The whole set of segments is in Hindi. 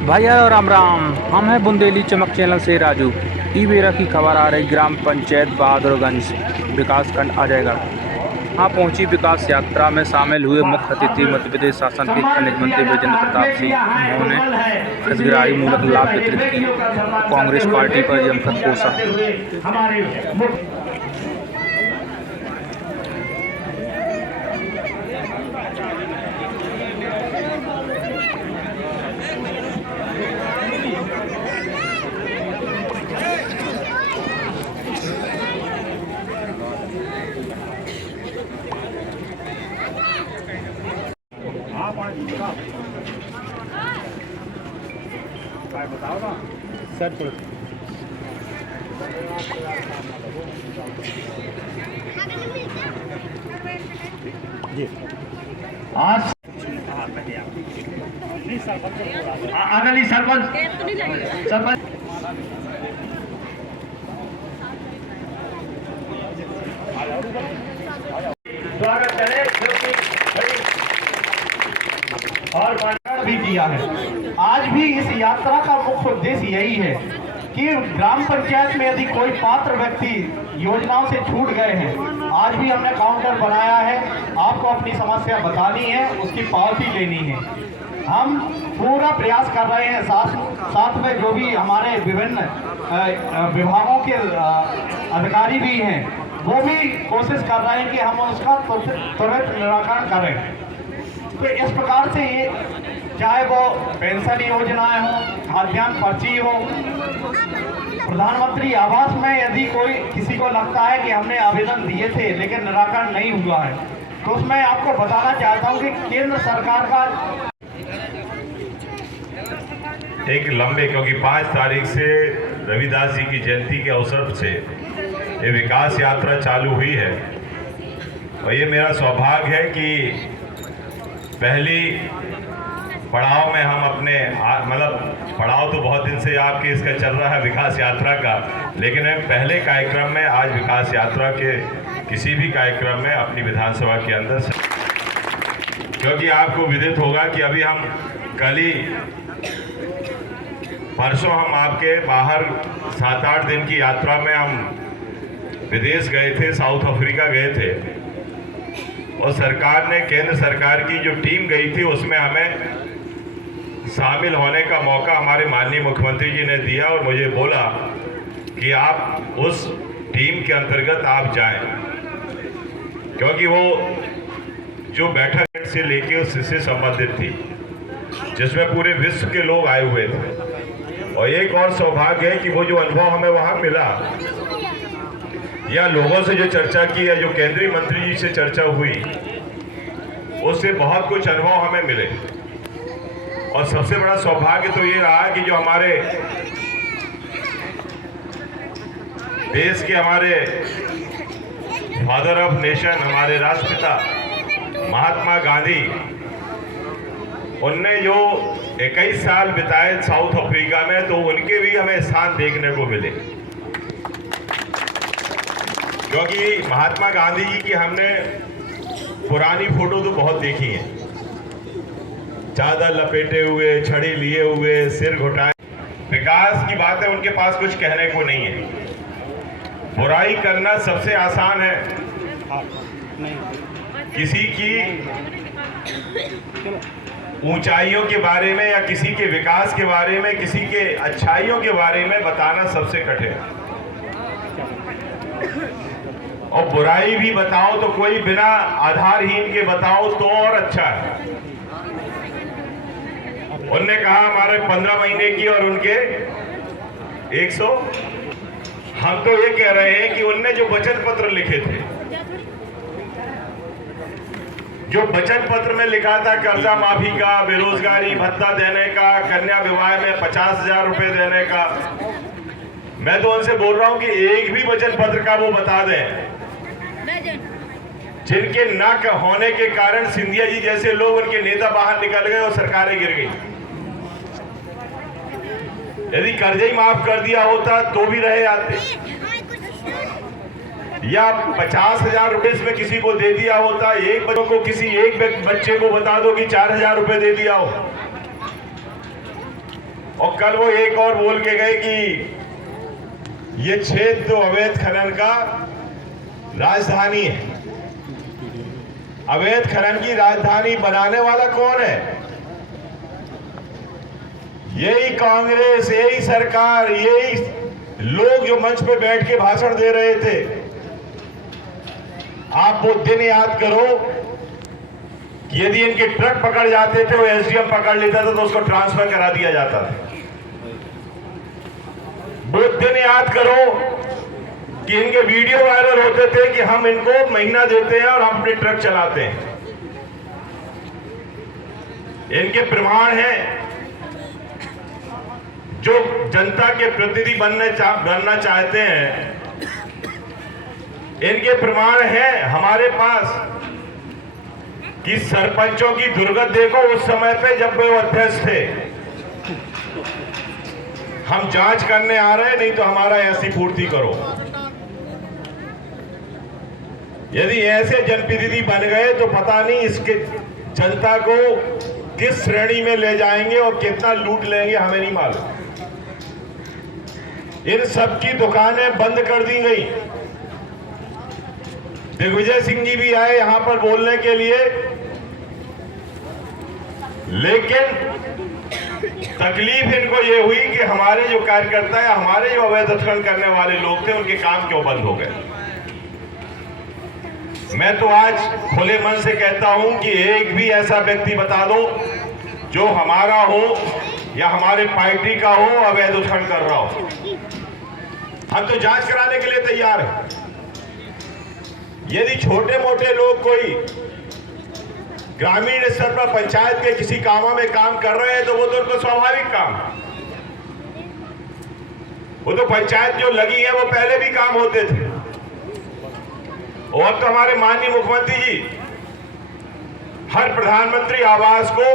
भैया और राम राम। हम हैं बुंदेली चमक चैनल से राजू। ईवेरा की खबर आ रही ग्राम पंचायत बहादुरगंज विकास खंड आ जाएगा। यहाँ पहुंची विकास यात्रा में शामिल हुए मुख्य अतिथि मध्य प्रदेश शासन के खनिज मंत्री विजेंद्र प्रताप सिंह। उन्होंने हितग्राही मूलक लाभ वितरित किए और कांग्रेस पार्टी पर जमकर कोसा। बताओ ना सर। जी आज आदरणीय सरपंच स्वागत करें और वार्ता भी किया है। आज भी इस यात्रा का मुख्य उद्देश्य यही है कि ग्राम पंचायत में यदि कोई पात्र व्यक्ति योजनाओं से छूट गए हैं, आज भी हमने काउंटर बनाया है। आपको अपनी समस्या बतानी है, उसकी पावती लेनी है। हम पूरा प्रयास कर रहे हैं। साथ में जो भी हमारे विभिन्न विभागों के अधिकारी भी हैं, वो भी कोशिश कर रहे हैं कि हम उसका त्वरित निराकरण करें। तो इस प्रकार से ये चाहे वो पेंशन योजनाएं हो, खाद्यान्न पर्ची हो, प्रधानमंत्री आवास में यदि कोई किसी को लगता है कि हमने आवेदन दिए थे लेकिन निराकरण नहीं हुआ है, तो उसमें आपको बताना चाहता हूं कि केंद्र सरकार का एक लंबे, क्योंकि 5 तारीख से रविदास जी की जयंती के अवसर से ये विकास यात्रा चालू हुई है। और ये मेरा सौभाग्य है कि पहली पड़ाव में हम अपने पड़ाव तो बहुत दिन से आपके इसका चल रहा है विकास यात्रा का, लेकिन मैं पहले कार्यक्रम में आज विकास यात्रा के किसी भी कार्यक्रम में अपनी विधानसभा के अंदर से, क्योंकि आपको विदित होगा कि अभी हम परसों हम आपके बाहर 7-8 दिन की यात्रा में हम विदेश गए थे, साउथ अफ्रीका गए थे। और सरकार ने, केंद्र सरकार की जो टीम गई थी, उसमें हमें शामिल होने का मौका हमारे माननीय मुख्यमंत्री जी ने दिया और मुझे बोला कि आप उस टीम के अंतर्गत आप जाएं, क्योंकि वो जो बैठक से लेके उससे संबंधित थी, जिसमें पूरे विश्व के लोग आए हुए थे। और एक और सौभाग्य है कि वो जो अनुभव हमें वहाँ मिला, या लोगों से जो चर्चा की, या जो केंद्रीय मंत्री जी से चर्चा हुई, उससे बहुत कुछ अनुभव हमें मिले। और सबसे बड़ा सौभाग्य तो ये रहा कि जो हमारे देश के, हमारे फादर ऑफ नेशन, हमारे राष्ट्रपिता महात्मा गांधी, उनने जो 21 साल बिताए साउथ अफ्रीका में, तो उनके भी हमें स्थान देखने को मिले। क्योंकि महात्मा गांधी जी की हमने पुरानी फोटो तो बहुत देखी है, चादर लपेटे हुए, छड़ी लिए हुए, सिर घुटाए। विकास की बात है, उनके पास कुछ कहने को नहीं है। बुराई करना सबसे आसान है। किसी की ऊंचाइयों के बारे में, या किसी के विकास के बारे में, किसी के अच्छाइयों के बारे में बताना सबसे कठिन है। और बुराई भी बताओ तो कोई बिना आधारहीन के बताओ तो और अच्छा है। उनने कहा हमारे 15 महीने की और उनके 100। हम तो ये कह रहे हैं कि उनने जो वचन पत्र लिखे थे, जो वचन पत्र में लिखा था कर्जा माफी का, बेरोजगारी भत्ता देने का, कन्या विवाह में 50,000 रुपए देने का, मैं तो उनसे बोल रहा हूं कि एक भी वचन पत्र का वो बता दें जिनके न होने के कारण सिंधिया जी जैसे लोग, उनके नेता बाहर निकल गए और सरकारें गिर गई। यदि कर्जा ही माफ कर दिया होता तो भी रहे आते, या 50,000 रुपए इसमें किसी को दे दिया होता, एक बच्चों को, किसी एक बच्चे को बता दो कि 4,000 रुपए दे दिया हो, कल वो एक और बोल के गए कि ये क्षेत्र तो अवैध खनन का राजधानी है। अवैध खनन की राजधानी बनाने वाला कौन है? यही कांग्रेस, यही सरकार, यही लोग जो मंच पे बैठ के भाषण दे रहे थे। आप वो दिन याद करो कि यदि इनके ट्रक पकड़ जाते थे, वो एसडीएम पकड़ लेता था तो उसको ट्रांसफर करा दिया जाता था। वो दिन याद करो कि इनके वीडियो वायरल होते थे कि हम इनको महीना देते हैं और हम अपने ट्रक चलाते हैं। इनके प्रमाण हैं। जो जनता के प्रतिनिधि बनना चाहते हैं, इनके प्रमाण हैं हमारे पास कि सरपंचों की दुर्गत देखो उस समय पे जब वो अध्यक्ष थे। हम जांच करने आ रहे हैं, नहीं तो हमारा ऐसी पूर्ति करो। यदि ऐसे जनप्रतिनिधि बन गए तो पता नहीं इसके जनता को किस श्रेणी में ले जाएंगे और कितना लूट लेंगे, हमें नहीं मालूम। इन सब की दुकानें बंद कर दी गई। दिग्विजय सिंह जी भी आए यहां पर बोलने के लिए, लेकिन तकलीफ इनको ये हुई कि हमारे जो कार्यकर्ता है, हमारे जो अवैध खनन करने वाले लोग थे, उनके काम क्यों बंद हो गए। मैं तो आज खुले मन से कहता हूं कि एक भी ऐसा व्यक्ति बता दो जो हमारा हो या हमारे पार्टी का हो अवैध उत्खनन कर रहा हो। हम तो जांच कराने के लिए तैयार हैं। यदि छोटे मोटे लोग कोई ग्रामीण स्तर पर पंचायत के किसी कामों में काम कर रहे हैं तो वो तो उनको स्वाभाविक काम, वो तो पंचायत जो लगी है वो पहले भी काम होते थे। और अब तो हमारे माननीय मुख्यमंत्री जी हर प्रधानमंत्री आवास को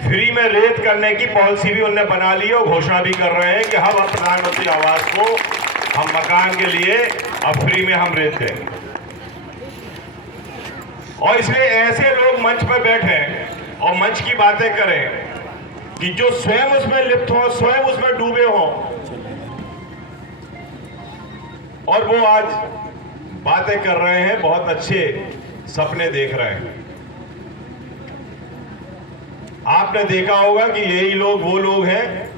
फ्री में रेत करने की पॉलिसी भी उन्होंने बना ली और घोषणा भी कर रहे हैं कि हम अब प्रधानमंत्री आवास को हम मकान के लिए अब फ्री में हम रेत देंगे। और इसलिए ऐसे लोग मंच पर बैठे और मंच की बातें करें कि जो स्वयं उसमें लिप्त हो, स्वयं उसमें डूबे हो, और वो आज बातें कर रहे हैं, बहुत अच्छे सपने देख रहे हैं। आपने देखा होगा कि यही लोग वो लोग हैं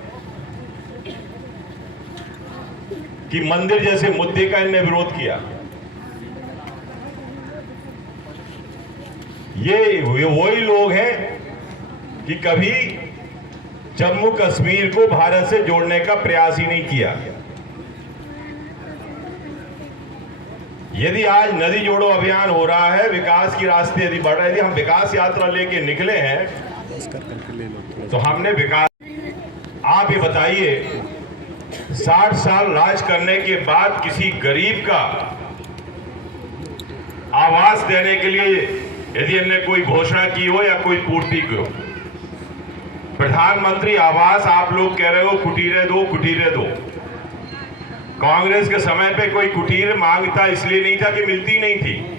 कि मंदिर जैसे मुद्दे का इन्हें विरोध किया। ये वही लोग हैं कि कभी जम्मू कश्मीर को भारत से जोड़ने का प्रयास ही नहीं किया। यदि आज नदी जोड़ो अभियान हो रहा है, विकास की रास्ते यदि बढ़ रहे हैं, यदि हम विकास यात्रा लेके निकले हैं तो हमने विकास, आप ये बताइए 60 साल राज करने के बाद किसी गरीब का आवास देने के लिए यदि इन्होंने कोई घोषणा की हो या कोई पूर्ति की हो। प्रधानमंत्री आवास आप लोग कह रहे हो कुटीरें दो, कुटीरें दो। कांग्रेस के समय पे कोई कुटीर मांगता इसलिए नहीं था कि मिलती नहीं थी।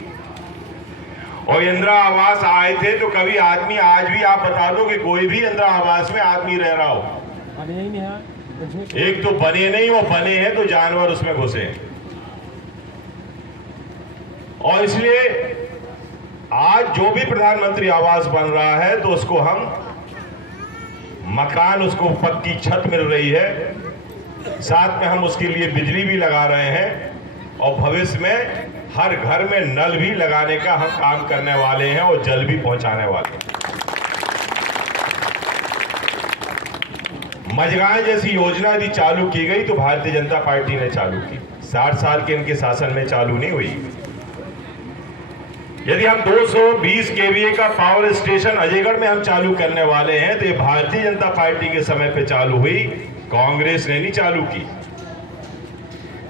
और इंदिरा आवास आए थे तो कभी आदमी, आज भी आप बता दो कि कोई भी इंदिरा आवास में आदमी रह रहा हो, एक तो बने नहीं, वो बने हैं तो जानवर उसमें घुसे। और इसलिए आज जो भी प्रधानमंत्री आवास बन रहा है तो उसको हम मकान, उसको पक्की छत मिल रही है, साथ में हम उसके लिए बिजली भी लगा रहे हैं और भविष्य में हर घर में नल भी लगाने का हम काम करने वाले हैं और जल भी पहुंचाने वाले हैं। मजगाएं जैसी योजना यदि चालू की गई तो भारतीय जनता पार्टी ने चालू की, 60 साल के इनके शासन में चालू नहीं हुई। यदि हम 220 केवीए का पावर स्टेशन अजयगढ़ में हम चालू करने वाले हैं तो ये भारतीय जनता पार्टी के समय पे चालू हुई, कांग्रेस ने नहीं चालू की।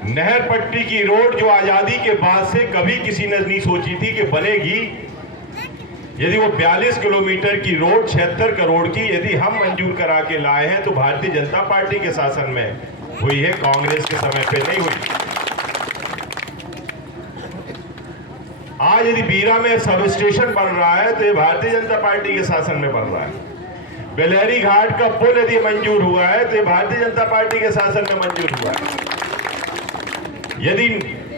नहर पट्टी की रोड जो आजादी के बाद से कभी किसी ने नहीं सोची थी कि बनेगी, यदि वो 42 किलोमीटर की रोड 76 करोड़ की यदि हम मंजूर करा के लाए हैं तो भारतीय जनता पार्टी के शासन में हुई है, कांग्रेस के समय पे नहीं हुई। आज यदि बीरा में सब स्टेशन बन रहा है तो ये भारतीय जनता पार्टी के शासन में बन रहा है। बेलेरी घाट का पुल यदि मंजूर हुआ है तो ये भारतीय जनता पार्टी के शासन में मंजूर हुआ है। यदि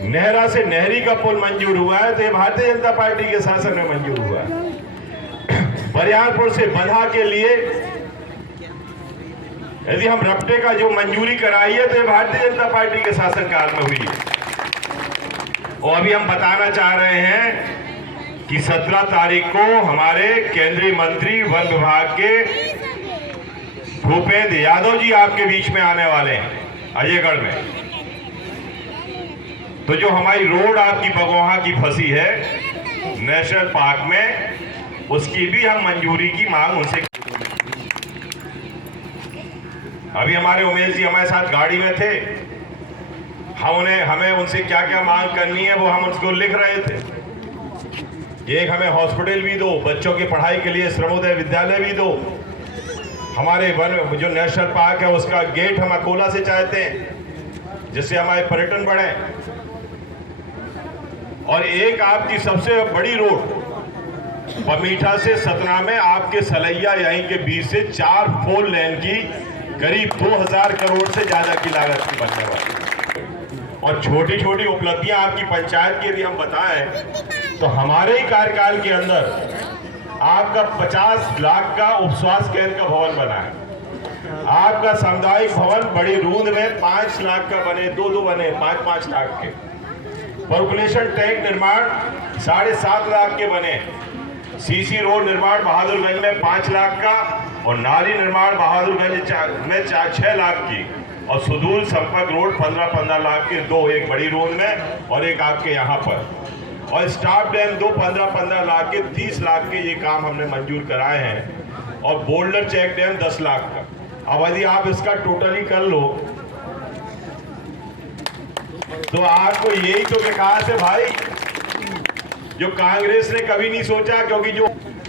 नेहरा से नहरी का पुल मंजूर हुआ है तो ये भारतीय जनता पार्टी के शासन में मंजूर हुआ है। बरियारपुर से बंधा के लिए यदि हम रपटे का जो मंजूरी कराई है तो ये भारतीय जनता पार्टी के शासनकाल में हुई है। और अभी हम बताना चाह रहे हैं कि 17 तारीख को हमारे केंद्रीय मंत्री वन विभाग के भूपेंद्र यादव जी आपके बीच में आने वाले हैं अजयगढ़ में। तो जो हमारी रोड आपकी बगोहा की फंसी है नेशनल पार्क में, उसकी भी हम मंजूरी की मांग उनसे। अभी हमारे उमेश जी हमारे साथ गाड़ी में थे, हमें उनसे क्या क्या मांग करनी है वो हम उसको लिख रहे थे। एक हमें हॉस्पिटल भी दो, बच्चों की पढ़ाई के लिए श्रमोदय विद्यालय भी दो, हमारे वन जो नेशनल पार्क है उसका गेट हम अकोला से चाहते हैं जिससे हमारे पर्यटन बढ़े। और एक आपकी सबसे बड़ी रोड पमीठा से सतना में आपके सलैया यहीं के बीच से 4 4 लेन की करीब 2000 करोड़ से ज्यादा की लागत की बनने वाली। और छोटी छोटी उपलब्धियां आपकी पंचायत की यदि हम बताएं तो हमारे ही कार्यकाल के अंदर आपका 50 लाख का उपस्वास्थ्य केंद्र का भवन बना है। आपका सामुदायिक भवन बड़ी रूंद में 5 लाख का बने, 2 बने 5 लाख के। पॉपुलेशन टैंक निर्माण 7.5 लाख के बने। सीसी रोड निर्माण बहादुरगंज में 5 लाख का और नाली निर्माण बहादुरगंज में 6 लाख की और सुदूर संपर्क रोड 15 लाख के, 2 एक बड़ी रोड में और एक आपके यहाँ पर। और स्टाफ डैम 2 15 लाख के, 30 लाख के ये काम हमने मंजूर कराए हैं। और बोल्डर चेक डैम 10 लाख का। अब यदि आप इसका टोटली कर लो तो आपको यही तो विकास है भाई जो कांग्रेस ने कभी नहीं सोचा। क्योंकि जो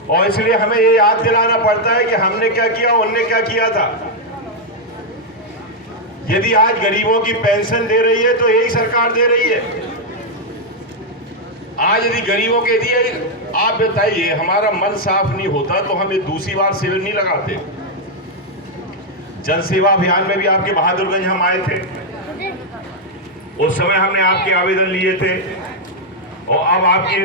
और इसलिए हमें ये याद दिलाना पड़ता है कि हमने क्या किया, उनने क्या किया था। यदि आज गरीबों की पेंशन दे रही है तो यही सरकार दे रही है। आज यदि गरीबों के लिए आप बताइए हमारा मन साफ नहीं होता तो हम ये दूसरी बार शिविर नहीं लगाते। जन सेवा अभियान में भी आपके बहादुरगंज हम आए थे, उस समय हमने आपके आवेदन लिए थे। और अब आपकी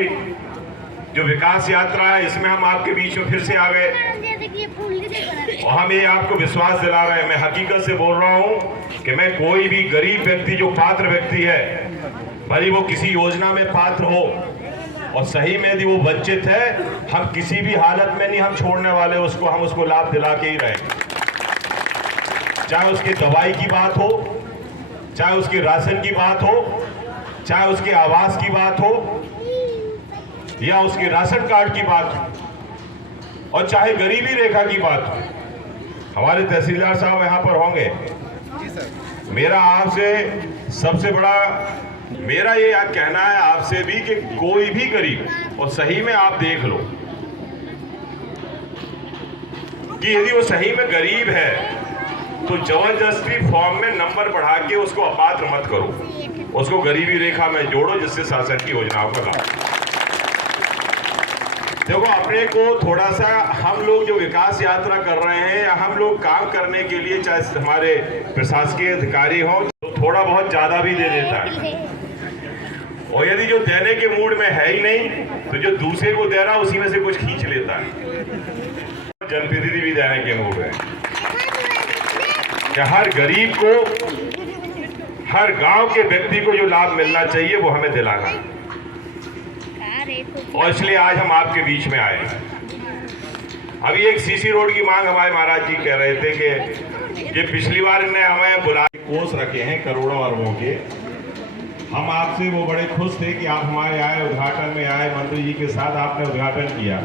जो विकास यात्रा है इसमें हम आपके बीच में फिर से आ गए और हम ये आपको विश्वास दिला रहे हैं। मैं हकीकत से बोल रहा हूं कि मैं कोई भी गरीब व्यक्ति जो पात्र व्यक्ति है, भले वो किसी योजना में पात्र हो और सही में यदि वो वंचित है, हम किसी भी हालत में नहीं हम छोड़ने वाले उसको, हम उसको लाभ दिला के ही रहेंगे। चाहे उसकी दवाई की बात हो, चाहे उसके राशन की बात हो, चाहे उसके आवास की बात हो या उसके राशन कार्ड की बात हो और चाहे गरीबी रेखा की बात हो। हमारे तहसीलदार साहब यहाँ पर होंगे। मेरा आपसे सबसे बड़ा मेरा ये कहना है आपसे भी कि कोई भी गरीब, और सही में आप देख लो कि यदि वो सही में गरीब है तो जबरदस्ती फॉर्म में नंबर बढ़ा के उसको अपात्र मत करो, उसको गरीबी रेखा में जोड़ो जिससे शासन की योजनाओं का लाभ। देखो अपने को थोड़ा सा हम लोग जो विकास यात्रा कर रहे हैं या हम लोग काम करने के लिए चाहे हमारे प्रशासकीय अधिकारी हो तो थोड़ा बहुत ज्यादा भी दे देता है। और यदि जो देने के मूड में है ही नहीं तो जो दूसरे को दे रहा उसी में से कुछ खींच लेता है। जनप्रतिनिधि भी देने के मूड है कि हर गरीब को, हर गांव के व्यक्ति को जो लाभ मिलना चाहिए वो हमें दिलाना है। और इसलिए आज हम आपके बीच में आए। अभी एक सीसी रोड की मांग हमारे महाराज जी कह रहे थे कि ये पिछली बार इन्हें हमें बुलाए कोस रखे हैं करोड़ों अरबों के। हम आपसे वो बड़े खुश थे कि आप हमारे आए, उद्घाटन में आए, मंत्री जी के साथ आपने उद्घाटन किया।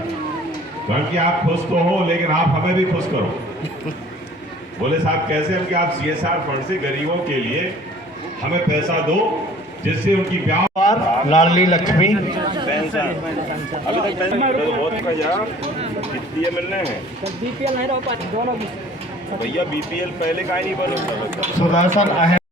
क्योंकि आप खुश तो हो लेकिन आप हमें भी खुश करो। बोले साहब कैसे? हम कि आप CSR फंड से गरीबों के लिए हमें पैसा दो जिससे उनकी व्यापार लाडली लक्ष्मी पेंशन अभी तक पेंशन बहुत का यार कितनी मिलने हैं। BPL नहीं रह पाती दोनों भैया BPL पहले का ही नहीं बने। सुदर्शन